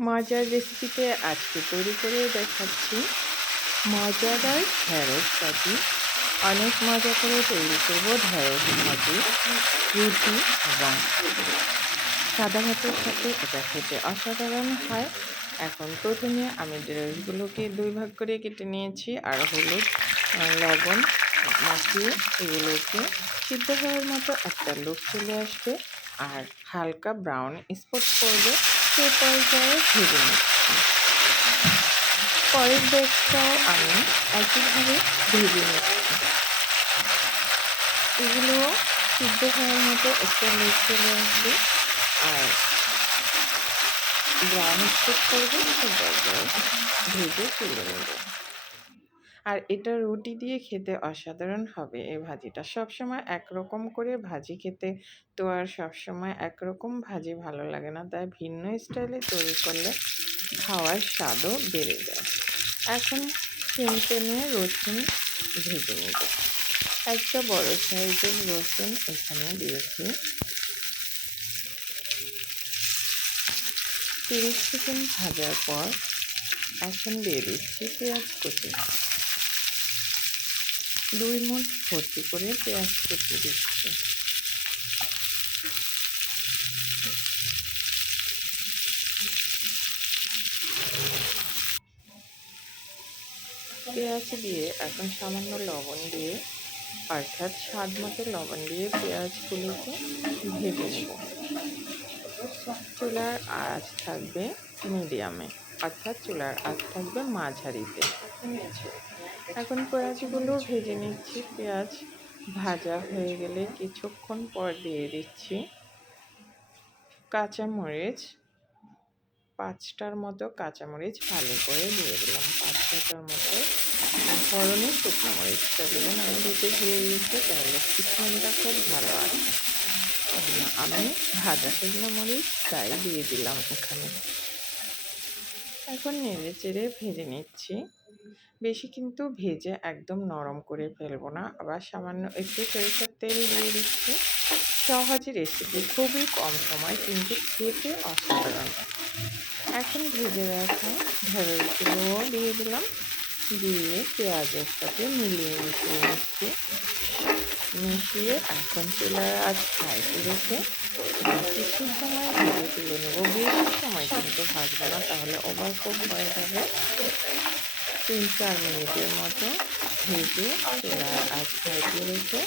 মজার রেসিপিতে আজকে তৈরি করে দেখাচ্ছি। মজাদার ঢ্যাঁড়স ভাজি। অনেক মজা করে তৈরি করব ঢ্যাঁড়স ভাজি, রুটি এবং সাদা ভাতের সাথে এটা খেতে অসাধারণ হয়। এখন প্রথমে আমি ঢেঁড়সগুলোকে দুই ভাগ করে কেটে নিয়েছি আর হলুদ লবণ মাখিয়ে এগুলোকে সিদ্ধ হওয়ার মতো একটা লুক চলে আসবে। আর হালকা ব্রাউন স্পট করবে। সে পর্যায়ে ভেজে নিচ্ছি। পরের ব্যাগটাও আমি একইভাবে ভেজে নিচ্ছি। এগুলো সিদ্ধ হওয়ার মতো একটা লেগ চলে আসবে আর ব্রাউন স্পট করবে সে পর্যায়ে ভেজে তুলে নেবে। আর এটা রুটি দিয়ে খেতে অসাধারণ হবে। এই ভাজিটা সবসময় একরকম করে ভাজি খেতে তো আর সবসময় একরকম ভাজি ভালো লাগে না। তাই ভিন্ন স্টাইলে তৈরি করলে খাওয়ার স্বাদও বেড়ে যায়। এখন কিনতে নিয়ে রসুন ভেজে নেব। একটা বড় সাইজের রসুন এখানে দিয়েছি। তিরিশ সেকেন্ড ভাজার পর এখন দিয়ে দিচ্ছি পেঁয়াজ কুচি। দুই মুঠ ভর্তি করে পেঁয়াজ কুচি দিচ্ছি। পেঁয়াজ দিয়ে এখন সামান্য লবণ দিয়ে, অর্থাৎ স্বাদ মতো লবণ দিয়ে পেঁয়াজগুলোকে ভেজে নেব। চুলার আঁচ থাকবে মিডিয়ামে, অর্থাৎ চুলার আঁচ থাকবে মাঝারিতে। এখন পেঁয়াজগুলো ভেজে নিচ্ছি। পেঁয়াজ ভাজা হয়ে গেলে কিছুক্ষণ পর দিয়ে দিচ্ছি। কাঁচামরিচ, পাঁচটার মতো কাঁচামরিচ ভালো করে দিয়ে দিলাম। পাঁচ ছটার মতো ফরনে শুকনো মরিচটা দেবেন আমি দিতে ভুলে গেছি তাহলে চিকেনটা খুব ভালো আছে আমি ভাজা শুকনো মরিচ তাই দিয়ে দিলাম এখানে। এখন নেড়ে চেড়ে ভেজে নিচ্ছি। বেশি কিন্তু ভেজে একদম নরম করে ফেলব না। আবার সামান্য একটু সরিষার তেল দিয়ে দিচ্ছি। সহজ রেসিপি খুবই কম সময় কিন্তু খেতে অসাধারণ। এখন ভেজে রাখা ঢেঁড়সগুলোও দিয়ে দিলাম। দিয়ে পেঁয়াজের সাথে মিলিয়ে মিশিয়ে নিচ্ছি। মিশিয়ে এখন চুলার আজ হাইতে রেখে কিছু সময় ভেজে তুলে নেব। বেশি সময় কিন্তু ভাজবো না, তাহলে ওভার কুক হয়ে যাবে। তিন চার মিনিটের মতো ভেজে আজ হাইতে রেখে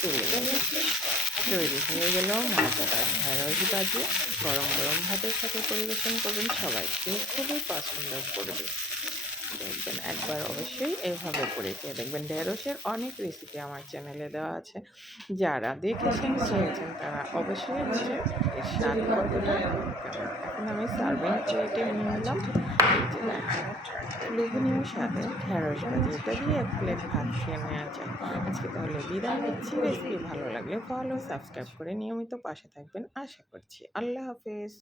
তুলে তৈরি হয়ে গেল মজাদার ঢেঁড়স ভাজি। গরম গরম ভাতের সাথে পরিবেশন করবেন সবাইকে খুবই পছন্দ করবে। দেখবেন একবার অবশ্যই এইভাবে করে খেয়ে দেখবেন। ঢেঁড়সের অনেক রেসিপি আমার চ্যানেলে দেওয়া আছে। যারা দেখেছেন খেয়েছেন তারা অবশ্যই এর স্বাদ কতটা। এখন আমি সার্ভিং প্লেটে নিয়ে নিলাম। লোভনীয় সাথে ঢেঁড়স ভাজি এটা দিয়ে এক প্লেট ভাত খেয়ে নেওয়া যায় আজকে তাহলে বিদায় নিচ্ছি। রেসিপি ভালো লাগলে ফলো সাবস্ক্রাইব করে নিয়মিত পাশে থাকবেন। আশা করছি। আল্লাহ হাফেজ।